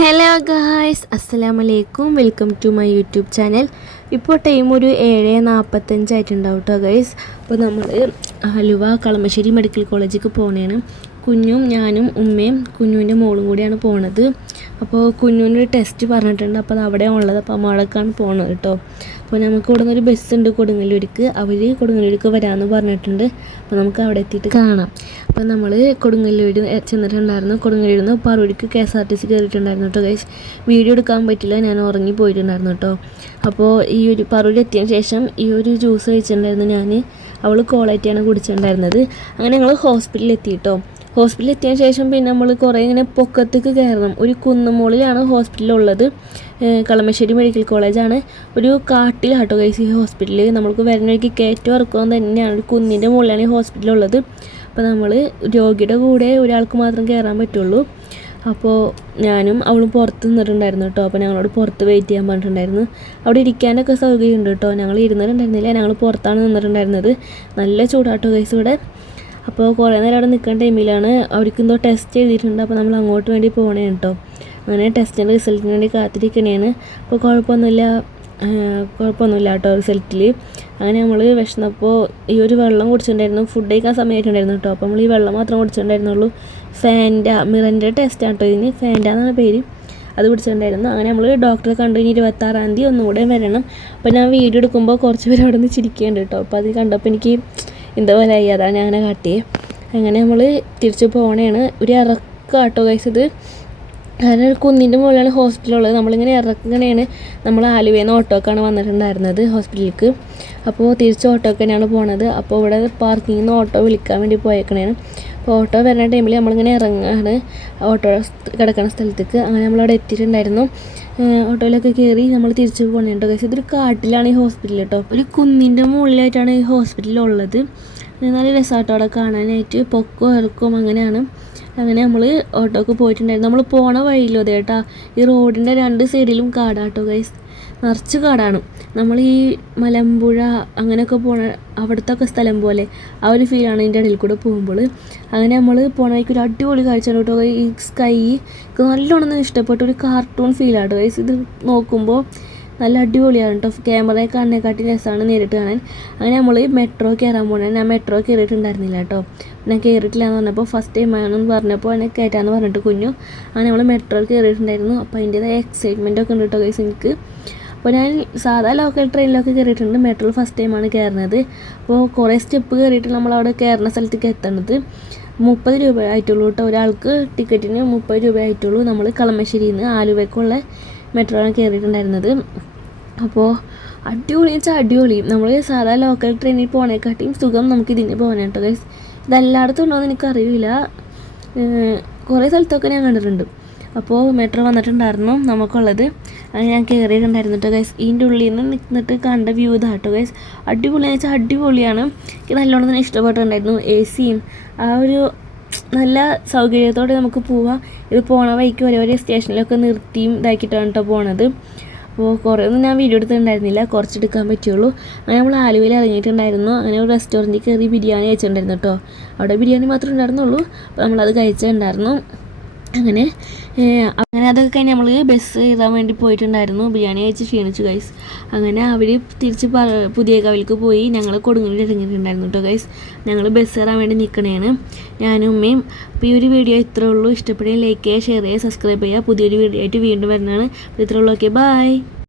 Hello guys, അസ്സലാമലൈക്കും. Welcome to my YouTube channel. ഇപ്പോൾ time ഒരു 7:45 ആയിട്ടുണ്ടാവും കേട്ടോ ഗൈസ്. അപ്പോൾ നമ്മൾ ആലുവ കളമശ്ശേരി മെഡിക്കൽ കോളേജിലേക്ക് പോകണേണ്. കുഞ്ഞും ഞാനും ഉമ്മയും കുഞ്ഞുവിൻ്റെ മോളും കൂടിയാണ് പോണത്. അപ്പോൾ കുഞ്ഞുവിൻ്റെ ടെസ്റ്റ് പറഞ്ഞിട്ടുണ്ട്. അപ്പോൾ അത് അവിടെ ഉള്ളത്. അപ്പോൾ അമ്മടക്കാണ് പോകുന്നത് കേട്ടോ. അപ്പോൾ നമുക്ക് ഇവിടെ നിന്നൊരു ബസ്സുണ്ട് കൊടുങ്ങല്ലൂർക്ക്. അവർ കൊടുങ്ങല്ലൂർക്ക് വരാമെന്ന് പറഞ്ഞിട്ടുണ്ട്. അപ്പോൾ നമുക്ക് അവിടെ എത്തിയിട്ട് കാണാം. അപ്പോൾ നമ്മൾ കൊടുങ്ങല്ലൂർ ചെന്നിട്ടുണ്ടായിരുന്നു. കൊടുങ്ങല്ലൂരിൽ നിന്ന് പറവൂർക്ക് KSRTC കയറിയിട്ടുണ്ടായിരുന്നു കേട്ടോ ഗൈസ്. വീഡിയോ എടുക്കാൻ പറ്റില്ല, ഞാൻ ഉറങ്ങി പോയിട്ടുണ്ടായിരുന്നു കേട്ടോ. അപ്പോൾ ഈ ഒരു പറവൂർ എത്തിയതിന് ശേഷം ഈ ഒരു ജ്യൂസ് കഴിച്ചിട്ടുണ്ടായിരുന്നു ഞാൻ. അവൾ കോളായിട്ടാണ് കുടിച്ചിട്ടുണ്ടായിരുന്നത്. അങ്ങനെ ഞങ്ങൾ ഹോസ്പിറ്റലിൽ എത്തി കേട്ടോ. ഹോസ്പിറ്റലിൽ എത്തിയതിന് ശേഷം പിന്നെ നമ്മൾ കുറേ ഇങ്ങനെ പൊക്കത്തേക്ക് കയറണം. ഒരു കുന്നുമുകളിലാണ് ഹോസ്പിറ്റലുള്ളത്. കളമശ്ശേരി മെഡിക്കൽ കോളേജാണ്. ഒരു കാട്ടിലാട്ടോ ഗൈസ് ഈ ഹോസ്പിറ്റൽ. നമ്മൾക്ക് വരുന്ന വഴിക്ക് കയറ്റം ഇറക്കം തന്നെയാണ്. ഒരു കുന്നിൻ്റെ മുകളിലാണ് ഈ ഹോസ്പിറ്റലുള്ളത്. അപ്പോൾ നമ്മൾ രോഗിയുടെ കൂടെ ഒരാൾക്ക് മാത്രം കയറാൻ പറ്റുള്ളൂ. അപ്പോൾ ഞാനും അവളും പുറത്ത് നിന്നിട്ടുണ്ടായിരുന്നു കേട്ടോ. അപ്പോൾ ഞങ്ങളോട് പുറത്ത് വെയിറ്റ് ചെയ്യാൻ പറഞ്ഞിട്ടുണ്ടായിരുന്നു. അവിടെ ഇരിക്കാനൊക്കെ സൗകര്യമുണ്ട് കേട്ടോ. ഞങ്ങൾ ഇരുന്നിട്ടുണ്ടായിരുന്നില്ല, ഞങ്ങൾ പുറത്താണ് നിന്നിട്ടുണ്ടായിരുന്നത്. നല്ല ചൂടാട്ടോ ഗൈസ് ഇവിടെ. അപ്പോൾ കുറേ നേരം അവിടെ നിൽക്കുന്ന ടൈമിലാണ് അവർക്ക് എന്തോ ടെസ്റ്റ് ചെയ്തിട്ടുണ്ട്. അപ്പോൾ നമ്മൾ അങ്ങോട്ട് വേണ്ടി പോകണേ കേട്ടോ. അങ്ങനെ ടെസ്റ്റിൻ്റെ റിസൾട്ടിന് വേണ്ടി കാത്തിരിക്കണേണ്. അപ്പോൾ കുഴപ്പമൊന്നുമില്ല കേട്ടോ റിസൾട്ടിൽ. അങ്ങനെ നമ്മൾ വിശന്നപ്പോൾ ഈ ഒരു വെള്ളം കുടിച്ചിട്ടുണ്ടായിരുന്നു. ഫുഡ് കഴിക്കാൻ സമയമായിട്ടുണ്ടായിരുന്നു കേട്ടോ. അപ്പോൾ നമ്മൾ ഈ വെള്ളം മാത്രം കുടിച്ചിട്ടുണ്ടായിരുന്നുള്ളൂ. മിറൻ്റെ ടെസ്റ്റാണ് കേട്ടോ ഇതിന്. ഫാൻറ്റ എന്നാണ് പേര്. അത് പിടിച്ചിട്ടുണ്ടായിരുന്നു. അങ്ങനെ നമ്മൾ ഡോക്ടറെ കണ്ടു. ഇനി 26-ാം തീയതി ഒന്നുകൂടെ വരണം. അപ്പോൾ ഞാൻ വീഡിയോ എടുക്കുമ്പോൾ കുറച്ച് പേര് അവിടെ നിന്ന് ചിരിക്കുന്നുണ്ട് കേട്ടോ. അപ്പോൾ അത് കണ്ടപ്പോൾ എനിക്ക് എന്താ പോലെ ആയി, അതാണ് ഞാൻ അങ്ങനെ കാട്ടിയേ. അങ്ങനെ നമ്മൾ തിരിച്ച് പോകണേണ്. ഒരു ഇറക്കാട്ടോ ഗൈസ് ഇത്. കാരണം ഒരു കുന്നിൻ്റെ മുകളിലാണ് ഹോസ്പിറ്റലുള്ളത്. നമ്മളിങ്ങനെ ഇറങ്ങണേണ്. നമ്മൾ ആലുവയിൽ നിന്ന് ഓട്ടോക്കാണ് വന്നിട്ടുണ്ടായിരുന്നത് ഹോസ്പിറ്റലിലേക്ക്. അപ്പോൾ തിരിച്ച് ഓട്ടോക്ക് തന്നെയാണ് പോണത്. അപ്പോൾ ഇവിടെ പാർക്കിങ്ങിൽ നിന്ന് ഓട്ടോ വിളിക്കാൻ വേണ്ടി പോയേക്കണേണ്. അപ്പോൾ ഓട്ടോ വരുന്ന ടൈമിൽ നമ്മളിങ്ങനെ ഇറങ്ങാണ് ഓട്ടോ കിടക്കുന്ന സ്ഥലത്തേക്ക്. അങ്ങനെ നമ്മളവിടെ എത്തിയിട്ടുണ്ടായിരുന്നു. ഓട്ടോയിലൊക്കെ കയറി നമ്മൾ തിരിച്ച് പോകണേട്ടോ ഗൈസ്. ഇതൊരു കാട്ടിലാണ് ഈ ഹോസ്പിറ്റൽ കേട്ടോ. ഒരു കുന്നിൻ്റെ മുകളിലായിട്ടാണ് ഈ ഹോസ്പിറ്റലുള്ളത്. നല്ല രസമാട്ടോ അവിടെ കാണാനായിട്ട്. പൊക്കവും ഇറക്കവും അങ്ങനെയാണ്. അങ്ങനെ നമ്മൾ ഓട്ടോക്ക് പോയിട്ടുണ്ടായിരുന്നു. നമ്മൾ പോണ വഴിയില്ലോ അതെ കേട്ടോ. ഈ റോഡിൻ്റെ 2 സൈഡിലും കാടാട്ടോ ഗൈസ്. നിറച്ച് കാടാണ്. നമ്മൾ ഈ മലമ്പുഴ അങ്ങനെയൊക്കെ പോണ അവിടുത്തെ ഒക്കെ സ്ഥലം പോലെ ആ ഒരു ഫീലാണ് ഇതിൻ്റെ ഇടയിൽ കൂടെ പോകുമ്പോൾ. അങ്ങനെ നമ്മൾ പോണ വഴിക്ക് ഒരു അടിപൊളി കാഴ്ചയാണ് കേട്ടോ. ഈ സ്കൈ നല്ലോണം ഇഷ്ടപ്പെട്ട ഒരു കാർട്ടൂൺ ഫീലാണ് ഗൈസ്. ഇത് നോക്കുമ്പോൾ നല്ല അടിപൊളിയാണ് കേട്ടോ. ക്യാമറയെ കാണുന്നതിനെക്കാട്ടി രസമാണ് നേരിട്ട് കാണാൻ. അങ്ങനെ നമ്മൾ മെട്രോ കയറാൻ പോകണേ. ഞാൻ മെട്രോ കയറിയിട്ടുണ്ടായിരുന്നില്ല കേട്ടോ. ഞാൻ കയറിയിട്ടില്ല എന്ന് പറഞ്ഞപ്പോൾ ഫസ്റ്റ് ടൈം ആണെന്ന് പറഞ്ഞപ്പോൾ എന്നെ കയറ്റാമെന്ന് പറഞ്ഞിട്ട് കുഞ്ഞു. അങ്ങനെ നമ്മൾ മെട്രോയിൽ കയറിയിട്ടുണ്ടായിരുന്നു. അപ്പോൾ അതിൻ്റേതായ എക്സൈറ്റ്മെൻ്റ് ഒക്കെ ഉണ്ട് കേട്ടോ ഗൈസ് എനിക്ക്. അപ്പോൾ ഞാൻ സാധാ ലോക്കൽ ട്രെയിനിലൊക്കെ കയറിയിട്ടുണ്ട്. മെട്രോയിൽ ഫസ്റ്റ് ടൈമാണ് കയറുന്നത്. അപ്പോൾ കുറേ സ്റ്റെപ്പ് കയറിയിട്ട് നമ്മളവിടെ കയറുന്ന സ്ഥലത്തേക്ക് എത്തുന്നത് 30 രൂപ ആയിട്ടുള്ളൂ കേട്ടോ. ഒരാൾക്ക് ടിക്കറ്റിന് 30 രൂപ ആയിട്ടുള്ളൂ. നമ്മൾ കളമശ്ശേരിയിൽ നിന്ന് ആലുവയ്ക്കുള്ള മെട്രോയാണ് കയറിയിട്ടുണ്ടായിരുന്നത്. അപ്പോൾ അടിപൊളി വെച്ചാൽ അടിപൊളി. നമ്മൾ സാധാ ലോക്കൽ ട്രെയിനിൽ പോകണേക്കാട്ടിയും സുഖം നമുക്ക് ഇതിന് പോകാനായിട്ടോ ഗൈസ്. ഇതെല്ലായിടത്തും ഉണ്ടോ എന്ന് എനിക്കറിയില്ല. കുറേ സ്ഥലത്തൊക്കെ ഞാൻ കണ്ടിട്ടുണ്ട്. അപ്പോൾ മെട്രോ വന്നിട്ടുണ്ടായിരുന്നു നമുക്കുള്ളത്. അങ്ങനെ ഞാൻ കയറിയിട്ടുണ്ടായിരുന്നു കേട്ടോ ഗൈസ്. ഇതിൻ്റെ ഉള്ളിൽ നിന്ന് നിന്നിട്ട് കണ്ട വ്യൂ ഇതാട്ടോ ഗൈസ്. അടിപൊളിയെന്ന് വെച്ചാൽ അടിപൊളിയാണ്. എനിക്ക് നല്ലോണം തന്നെ ഇഷ്ടപ്പെട്ടിട്ടുണ്ടായിരുന്നു. AC-യും ആ ഒരു നല്ല സൗകര്യത്തോടെ നമുക്ക് പോവാം. ഇത് പോണ വഴിക്ക് ഒരേ സ്റ്റേഷനിലൊക്കെ നിർത്തിയും ഇതാക്കിയിട്ടാണ് കേട്ടോ പോണത്. അപ്പോൾ കുറേ ഒന്നും ഞാൻ വീഡിയോ എടുത്തിട്ടുണ്ടായിരുന്നില്ല, കുറച്ചെടുക്കാൻ പറ്റുള്ളൂ. അങ്ങനെ നമ്മൾ ആലുവയിൽ ഇറങ്ങിയിട്ടുണ്ടായിരുന്നു. അങ്ങനെ ഒരു റെസ്റ്റോറൻറ്റിൽ കയറി ബിരിയാണി കഴിച്ചിട്ടുണ്ടായിരുന്നു കേട്ടോ. അവിടെ ബിരിയാണി മാത്രമേ ഉണ്ടായിരുന്നുള്ളൂ. അപ്പോൾ നമ്മളത് കഴിച്ചിട്ടുണ്ടായിരുന്നു. അങ്ങനെ അതൊക്കെ കഴിഞ്ഞ് നമ്മൾ ബസ് കയറാൻ വേണ്ടി പോയിട്ടുണ്ടായിരുന്നു. ബിരിയാണി കഴിച്ച് ക്ഷീണിച്ചു ഗൈസ്. അങ്ങനെ അവർ തിരിച്ച് പുതിയകാവിലേക്ക് പോയി. ഞങ്ങൾ കൊടുങ്ങല്ലൂർ ഇറങ്ങിയിട്ടുണ്ടായിരുന്നു കേട്ടോ ഗൈസ്. ഞങ്ങൾ ബസ് കയറാൻ വേണ്ടി നിൽക്കണേണ് ഞാനും ഉമ്മയും. അപ്പോൾ ഈ ഒരു വീഡിയോ ഇത്രേ ഉള്ളൂ. ഇഷ്ടപ്പെടുകയും ലൈക്ക് ചെയ്യുക, ഷെയർ ചെയ്യുക, സബ്സ്ക്രൈബ് ചെയ്യുക. പുതിയൊരു വീഡിയോ ആയിട്ട് വീണ്ടും വരുന്നതാണ്. ഇത്രേ ഉള്ളൂ. Okay, by.